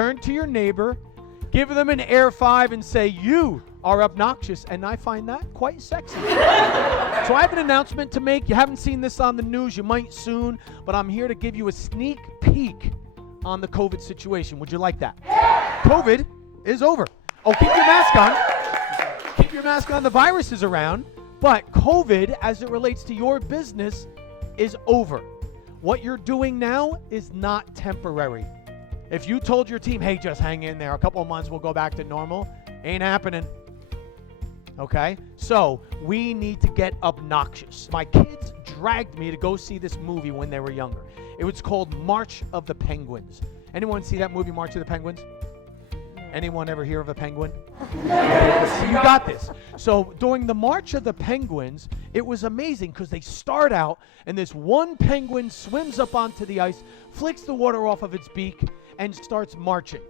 turn to your neighbor, give them an air five, and say, "You are obnoxious," and I find that quite sexy. So I have an announcement to make. You haven't seen this on the news. You might soon, but I'm here to give you a sneak peek on the COVID situation. Would you like that? COVID is over. Oh, keep your mask on. Keep your mask on. The virus is around, but COVID, as it relates to your business, is over. What you're doing now is not temporary. If you told your team, "Hey, just hang in there, a couple of months, we'll go back to normal," ain't happening. Okay? So we need to get obnoxious. My kids dragged me to go see this movie when they were younger. It was called March of the Penguins. Anyone see that movie, March of the Penguins? Anyone ever hear of a penguin? So you got this. So during the March of the Penguins, it was amazing because they start out and this one penguin swims up onto the ice, flicks the water off of its beak, and starts marching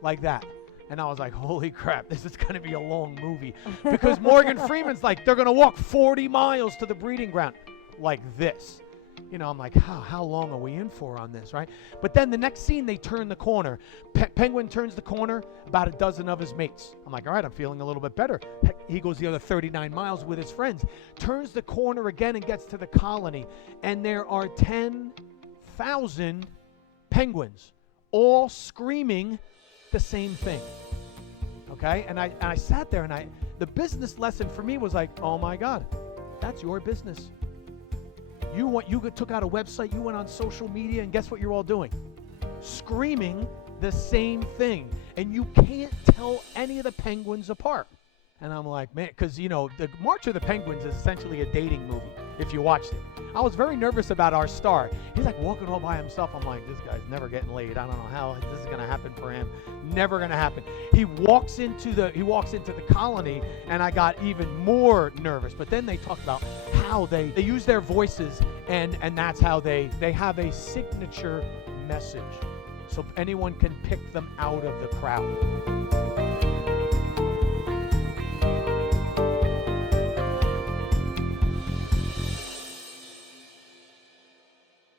like that. And I was like, holy crap, this is going to be a long movie. Because Morgan Freeman's like, they're going to walk 40 miles to the breeding ground like this. You know, I'm like, how long are we in for on this, right? But then the next scene, they turn the corner. Penguin turns the corner, about a dozen of his mates. I'm like, all right, I'm feeling a little bit better. He goes the other 39 miles with his friends, turns the corner again and gets to the colony. And there are 10,000 penguins, all screaming the same thing. Okay? And I sat there and the business lesson for me was like, oh my God, that's your business. You took out a website, you went on social media, and guess what you're all doing? Screaming the same thing. And you can't tell any of the penguins apart. And I'm like, man, because, you know, the March of the Penguins is essentially a dating movie, if you watched it. I was very nervous about our star. He's like walking all by himself. I'm like, this guy's never getting laid. I don't know how this is going to happen for him. Never going to happen. He walks into the colony, and I got even more nervous. But then they talk about how they use their voices, and that's how they have a signature message. So anyone can pick them out of the crowd.